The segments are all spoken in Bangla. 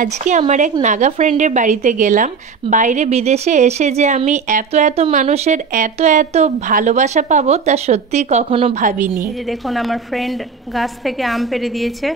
আজকে আমার এক নাগা ফ্রেন্ডের বাড়িতে গেলাম। বাইরে বিদেশে এসে যে আমি এত এত মানুষের এত এত ভালোবাসা পাবো তা সত্যি কখনো ভাবিনি। এই যে দেখুন আমার ফ্রেন্ড গাছ থেকে আম পেড়ে দিয়েছে,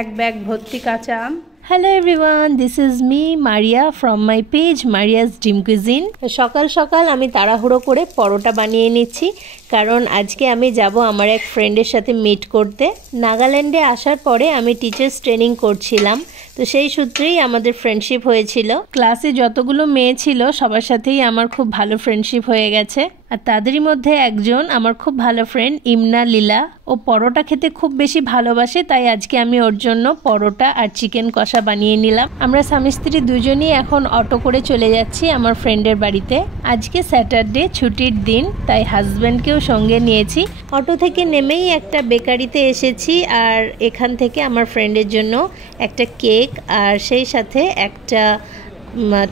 এক ব্যাগ ভর্তি কাঁচা আম। Hello everyone, this is me Maria from my page Maria's Dream Cuisine. সকাল সকাল আমি তাড়াহুড়ো করে পরোটা বানিয়ে নিচ্ছি, কারণ আজকে আমি যাব আমার এক ফ্রেন্ডের সাথে মিট করতে। নাগাল্যান্ডে আসার পরে আমি টিচার্স ট্রেনিং করছিলাম, তো সেই সূত্রেই আমাদের ফ্রেন্ডশিপ হয়েছিল। ক্লাসে যতগুলো মেয়ে ছিল সবার সাথেই আমার খুব ভালো ফ্রেন্ডশিপ হয়ে গেছে, আর তাদেরই মধ্যে একজন আমার খুব ভালো ফ্রেন্ড ইমনা লীলা। ও পরোটা খেতে খুব বেশি ভালোবাসে, তাই আজকে আমি ওর জন্য পরোটা আর চিকেন কষা বানিয়ে নিলাম। আমরা স্বামী স্ত্রী দুজনই এখন অটো করে চলে যাচ্ছি আমার ফ্রেন্ডের বাড়িতে। আজকে স্যাটারডে, ছুটির দিন, তাই হাজব্যান্ডকেও সঙ্গে নিয়েছি। অটো থেকে নেমেই একটা বেকারিতে এসেছি, আর এখান থেকে আমার ফ্রেন্ডের জন্য একটা কেক আর সেই সাথে একটা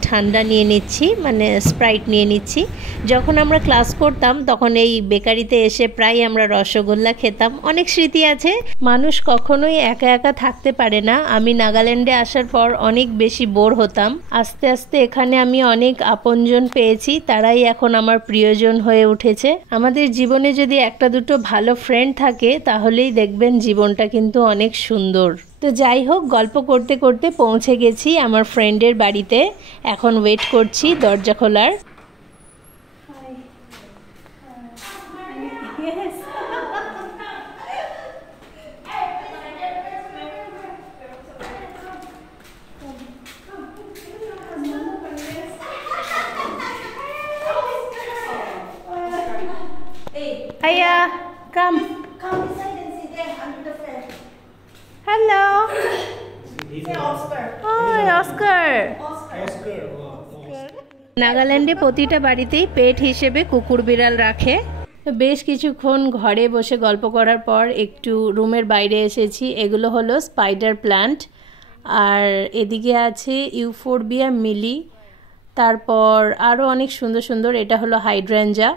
ঠান্ডা নিয়ে নিচ্ছি, মানে স্প্রাইট নিয়ে নিচ্ছি। যখন আমরা ক্লাস করতাম তখন এই বেকারিতে এসে প্রায় আমরা রসগোল্লা খেতাম। অনেক স্মৃতি আছে। মানুষ কখনোই একা একা থাকতে পারে না। আমি নাগাল্যান্ডে আসার পর অনেক বেশি বোর হতাম। আস্তে আস্তে এখানে আমি অনেক আপনজন পেয়েছি, তারাই এখন আমার প্রিয়জন হয়ে উঠেছে। আমাদের জীবনে যদি একটা দুটো ভালো ফ্রেন্ড থাকে তাহলেই দেখবেন জীবনটা কিন্তু অনেক সুন্দর। তো যাই হোক, গল্প করতে করতে পৌঁছে গেছি আমার ফ্রেন্ডের বাড়িতে। এখন ওয়েট করছি দরজা খোলার। Hiya, come. Come inside and sit there under the fan. Hello. Say Oscar. Hi, Oscar. Oscar. নাগাল্যান্ডে প্রতিটা বাড়িতেই পেট হিসেবে কুকুর বিড়াল রাখে। বেশ কিছুক্ষণ ঘরে বসে গল্প করার পর একটু রুমের বাইরে এসেছি। এগুলো হলো স্পাইডার প্ল্যান্ট, আর এদিকে আছে ইউফোরবিয়া মিলি, তারপর আরও অনেক সুন্দর সুন্দর। এটা হলো হাইড্রেঞ্জা।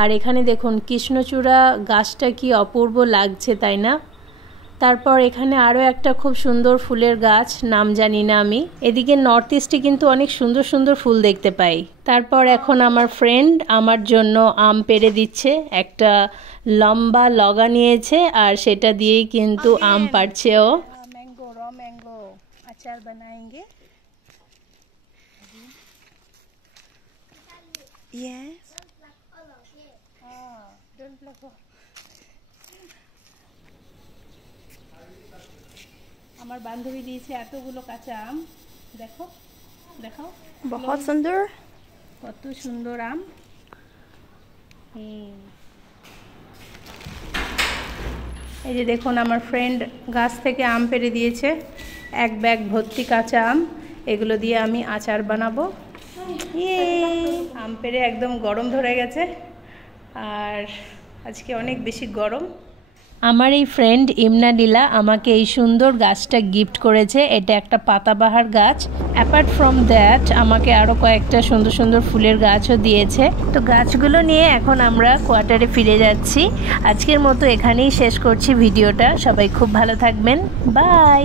আর এখানে দেখুন কৃষ্ণচূড়া গাছটা কি অপূর্ব লাগছে, তাই না? তারপর এখানে আরও একটা খুব সুন্দর ফুলের গাছ, নাম জানি না আমি। এদিকে নর্থ ইস্টে কিন্তু অনেক সুন্দর সুন্দর ফুল দেখতে পাই। তারপর এখন আমার ফ্রেন্ড আমার জন্য আম পেড়ে দিচ্ছে। একটা লম্বা লগা নিয়েছে আর সেটা দিয়েই কিন্তু আম পাড়ছে ও। मैंगो, रॉ मैंगो अचार बनाएंगे। Yes. Don't block. আমার বান্ধবী দিয়েছে এতগুলো কাঁচা আম। দেখো, দেখাও। बहुत सुंदर। কত সুন্দর আম। এই যে দেখুন আমার ফ্রেন্ড গাছ থেকে আম পেড়ে দিয়েছে, এক ব্যাগ ভর্তি কাঁচা আম। এগুলো দিয়ে আমি আচার বানাবো। আম পেড়ে একদম গরম ধরে গেছে, আর আজকে অনেক বেশি গরম। আমার এই ফ্রেন্ড ইমনা লীলা আমাকে এই সুন্দর গাছটা গিফট করেছে। এটা একটা পাতাবাহার গাছ। অ্যাপার্ট ফ্রম দ্যাট আমাকে আরও কয়েকটা সুন্দর সুন্দর ফুলের গাছও দিয়েছে। তো গাছগুলো নিয়ে এখন আমরা কোয়ার্টারে ফিরে যাচ্ছি। আজকের মতো এখানেই শেষ করছি ভিডিওটা। সবাই খুব ভালো থাকবেন। বাই।